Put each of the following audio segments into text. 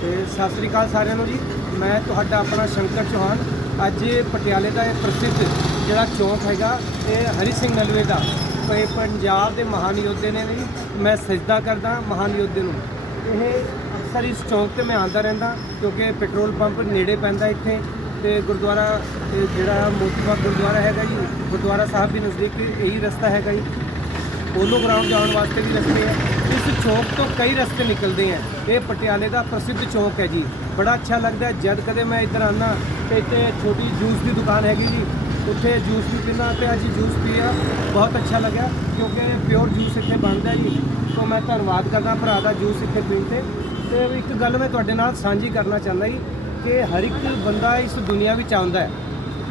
ਤੇ ਸਤਿ ਸ੍ਰੀ ਅਕਾਲ ਸਾਰਿਆਂ ਨੂੰ ਜੀ। ਮੈਂ ਤੁਹਾਡਾ ਆਪਣਾ ਸ਼ੰਕਰ ਚੌਹਾਨ। ਅੱਜ ਪਟਿਆਲੇ ਦਾ ਇਹ ਪ੍ਰਸਿੱਧ ਜਿਹੜਾ ਚੌਂਕ ਹੈਗਾ, ਇਹ ਹਰੀ ਸਿੰਘ ਨਲਵੇ ਦਾ। ਇਹ ਪੰਜਾਬ ਦੇ ਮਹਾਨ ਯੋਧੇ ਨੇ ਜੀ। ਮੈਂ ਸਜਦਾ ਕਰਦਾ ਮਹਾਨ ਯੋਧੇ ਨੂੰ। ਇਹ ਅਕਸਰ ਇਸ ਚੌਂਕ ਤੇ ਮੈਂ ਆਉਂਦਾ ਰਹਿੰਦਾ, ਕਿਉਂਕਿ ਪੈਟਰੋਲ ਪੰਪ ਨੇੜੇ ਪੈਂਦਾ ਇੱਥੇ। ਤੇ ਗੁਰਦੁਆਰਾ ਜਿਹੜਾ ਮੋਤੀਬਾਗ ਗੁਰਦੁਆਰਾ ਹੈਗਾ ਜੀ, ਗੁਰਦੁਆਰਾ ਸਾਹਿਬ ਦੇ ਨਜ਼ਦੀਕ ਇਹੀ ਰਸਤਾ ਹੈਗਾ ਜੀ। ਪੋਲੋ ਗਰਾਊਂਡ ਜਾਣ ਵਾਸਤੇ ਵੀ ਰਸਤੇ ਹੈ ਇਸ ਚੌਕ ਤੋਂ ਕਈ ਰਸਤੇ ਨਿਕਲਦੇ ਹੈ ਇਹ ਪਟਿਆਲੇ ਦਾ ਪ੍ਰਸਿੱਧ ਚੌਕ ਹੈ ਜੀ। ਬੜਾ ਅੱਛਾ ਲੱਗਦਾ ਜਦ ਕਦੇ ਮੈਂ ਇੱਧਰ ਆਨਾ ਤੇ ਇੱਥੇ ਛੋਟੀ ਜੂਸ ਦੀ ਦੁਕਾਨ ਹੈਗੀ ਜੀ। ਉੱਥੇ ਜੂਸ ਵੀ ਪੀਣਾ ਤੇ ਅੱਜ ਜੂਸ ਪੀਆ। ਬਹੁਤ ਅੱਛਾ ਲੱਗਿਆ, ਕਿਉਂਕਿ ਪਿਓਰ ਜੂਸ ਇੱਥੇ ਬਣਦਾ ਜੀ। ਸੋ ਮੈਂ ਧੰਨਵਾਦ ਕਰਦਾ ਭਰਾ ਦਾ ਜੂਸ ਇੱਥੇ ਪੀਣ ਤੇ। ਤੇ ਇੱਕ ਗੱਲ ਮੈਂ ਤੁਹਾਡੇ ਨਾਲ ਸਾਂਝੀ ਕਰਨਾ ਚਾਹੁੰਦਾ ਜੀ, ਕਿ ਹਰ ਇੱਕ ਬੰਦਾ ਇਸ ਦੁਨੀਆ ਵਿੱਚ ਆਉਂਦਾ ਹੈ।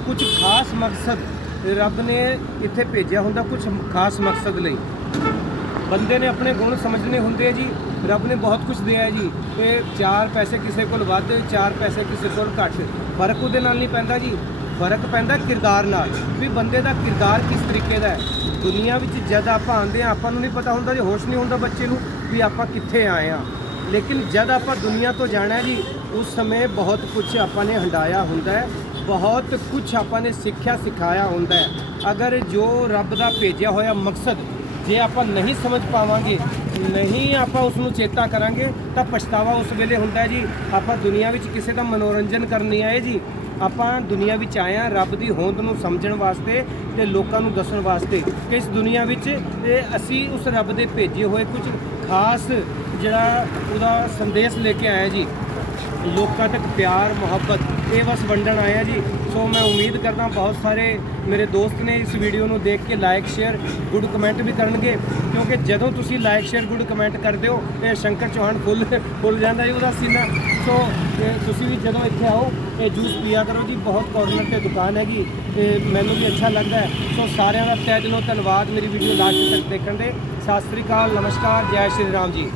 ਕੁਝ ਖਾਸ ਮਕਸਦ ਰੱਬ ਨੇ ਇੱਥੇ ਭੇਜਿਆ ਹੁੰਦਾ, ਕੁਝ ਖਾਸ ਮਕਸਦ ਲਈ। ਬੰਦੇ ਨੇ ਆਪਣੇ ਗੁਣ ਸਮਝਣੇ ਹੁੰਦੇ ਆ ਜੀ, ਰੱਬ ਨੇ ਬਹੁਤ ਕੁਝ ਦਿਆ ਹੈ ਜੀ, ਤੇ ਚਾਰ ਪੈਸੇ ਕਿਸੇ ਕੋਲ ਵੱਧ, ਚਾਰ ਪੈਸੇ ਕਿਸੇ ਕੋਲ ਘੱਟ, ਫ਼ਰਕ ਉਹਦੇ ਨਾਲ ਨਹੀਂ ਪੈਂਦਾ ਜੀ, ਫ਼ਰਕ ਪੈਂਦਾ ਕਿਰਦਾਰ ਨਾਲ, ਵੀ ਬੰਦੇ ਦਾ ਕਿਰਦਾਰ ਕਿਸ ਤਰੀਕੇ ਦਾ ਹੈ। ਦੁਨੀਆ ਵਿੱਚ ਜਦ ਆਪਾਂ ਆਉਂਦੇ ਆ ਆਪਾਂ ਨੂੰ ਨਹੀਂ ਪਤਾ ਹੁੰਦਾ ਜੀ, ਹੋਸ਼ ਨਹੀਂ ਹੁੰਦਾ ਬੱਚੇ ਨੂੰ ਵੀ ਆਪਾਂ ਕਿੱਥੇ ਆਏ ਆ ਲੇਕਿਨ ਜਦ ਆਪਾਂ ਦੁਨੀਆ ਤੋਂ ਜਾਣਾ ਜੀ, ਉਸ ਸਮੇਂ ਬਹੁਤ ਕੁਝ ਆਪਾਂ ਨੇ ਹੰਡਾਇਆ ਹੁੰਦਾ ਹੈ, ਬਹੁਤ ਕੁਝ ਆਪਾਂ ਨੇ ਸਿੱਖਿਆ ਸਿਖਾਇਆ ਹੁੰਦਾ ਹੈ। ਅਗਰ ਜੋ ਰੱਬ ਦਾ ਭੇਜਿਆ ਹੋਇਆ ਮਕਸਦ ਜੇ ਆਪਾਂ ਨਹੀਂ ਸਮਝ ਪਾਵਾਂਗੇ, ਨਹੀਂ ਆਪਾਂ ਉਸ ਨੂੰ ਚੇਤਾ ਕਰਾਂਗੇ, ਤਾਂ ਪਛਤਾਵਾ ਉਸ ਵੇਲੇ ਹੁੰਦਾ ਜੀ। ਆਪਾਂ ਦੁਨੀਆ ਵਿੱਚ ਕਿਸੇ ਦਾ ਮਨੋਰੰਜਨ ਕਰਨ ਨਹੀਂ ਆਏ ਜੀ। ਆਪਾਂ ਦੁਨੀਆ ਵਿੱਚ ਆਏ ਹਾਂ ਰੱਬ ਦੀ ਹੋਂਦ ਨੂੰ ਸਮਝਣ ਵਾਸਤੇ ਤੇ ਲੋਕਾਂ ਨੂੰ ਦੱਸਣ ਵਾਸਤੇ ਕਿ ਇਸ ਦੁਨੀਆ ਵਿੱਚ ਇਹ ਅਸੀਂ ਉਸ ਰੱਬ ਦੇ ਭੇਜੇ ਹੋਏ ਕੁਝ ਖਾਸ ਜਿਹੜਾ ਉਹਦਾ ਸੰਦੇਸ਼ ਲੈ ਕੇ ਆਏ ਜੀ। ਲੋਕਾਂ ਤੱਕ ਪਿਆਰ, ਮੁਹੱਬਤ, ਇਹ ਬਸ ਵੰਡਣ ਆਏ ਆ ਜੀ। ਸੋ ਮੈਂ ਉਮੀਦ ਕਰਦਾ ਬਹੁਤ ਸਾਰੇ ਮੇਰੇ ਦੋਸਤ ਨੇ ਇਸ ਵੀਡੀਓ ਨੂੰ ਦੇਖ ਕੇ ਲਾਈਕ ਸ਼ੇਅਰ ਗੁੱਡ ਕਮੈਂਟ ਵੀ ਕਰਨਗੇ। ਕਿਉਂਕਿ ਜਦੋਂ ਤੁਸੀਂ ਲਾਈਕ ਸ਼ੇਅਰ ਗੁੱਡ ਕਮੈਂਟ ਕਰਦੇ ਹੋ, ਇਹ ਸ਼ੰਕਰ ਚੌਹਾਨ ਫੁੱਲ ਫੁੱਲ ਜਾਂਦਾ ਜੀ ਉਹਦਾ ਸੀਨਾ। ਸੋ ਤੁਸੀਂ ਵੀ ਜਦੋਂ ਇੱਥੇ ਆਓ, ਇਹ ਜੂਸ ਪੀਆ ਕਰੋ ਜੀ, ਬਹੁਤ ਕਾਰਨਰ ਤੇ ਦੁਕਾਨ ਹੈਗੀ। ਤੇ ਮੈਨੂੰ ਵੀ ਅੱਛਾ ਲੱਗਦਾ ਸੋ ਸਾਰਿਆਂ ਦਾ ਤਹਿ ਦਿਲੋਂ ਧੰਨਵਾਦ ਮੇਰੀ ਵੀਡੀਓ ਲਾਸਟ ਤੱਕ ਦੇਖਣ ਦੇ। ਸਤਿ ਸ੍ਰੀ ਅਕਾਲ, ਨਮਸਕਾਰ, ਜੈ ਸ਼੍ਰੀ ਰਾਮ ਜੀ।